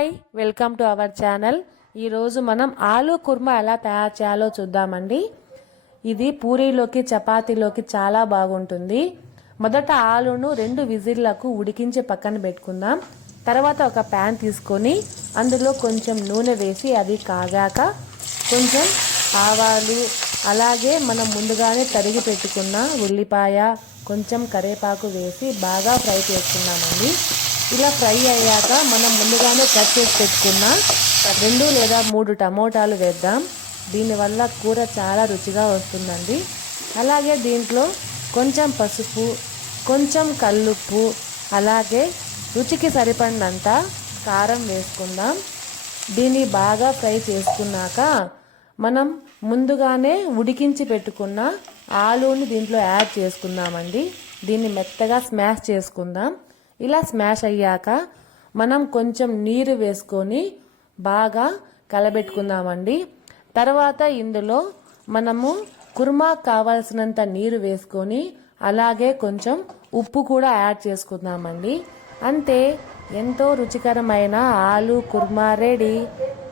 Hi, welcome to our channel. ఈరోజు మనం ఆలూ కుర్మా ఎలా తయారు చేయాలో చూద్దామండి. ఇది పూరీలోకి చపాతీలోకి చాలా బాగుంటుంది. మొదట ఆలూను 2 విజిల్లకు ఉడికించి పక్కన పెట్టుకుందాం. తర్వాత ఒక ప్యాన్ తీసుకొని అందులో కొంచెం నూనె వేసి అది కాగాక కొంచెం ఆవాలు, అలాగే మనం ముందుగానే తరిగి పెట్టుకున్న ఉల్లిపాయ, కొంచెం కరివేపాకు వేసి బాగా ఫ్రై చేసుకున్నామండి. ఇలా ఫ్రై అయ్యాక మనం ముందుగానే కట్ చేసి పెట్టుకున్న 2 లేదా 3 టమోటాలు వేద్దాం. దీనివల్ల కూర చాలా రుచిగా వస్తుందండి. అలాగే దీంట్లో కొంచెం పసుపు, కొంచెం కల్లుప్పు, అలాగే రుచికి సరిపడినంత కారం వేసుకుందాం. దీన్ని బాగా ఫ్రై చేసుకున్నాక మనం ముందుగానే ఉడికించి పెట్టుకున్న ఆలూని దీంట్లో యాడ్ చేసుకుందామండి. దీన్ని మెత్తగా స్మాష్ చేసుకుందాం. ఇలా స్మాష్ అయ్యాక మనం కొంచెం నీరు వేసుకొని బాగా కలబెట్టుకుందామండి. తర్వాత ఇందులో మనము కుర్మా కావాల్సినంత నీరు వేసుకొని అలాగే కొంచెం ఉప్పు కూడా యాడ్ చేసుకుందామండి. అంతే, ఎంతో రుచికరమైన ఆలూ కుర్మా రెడీ.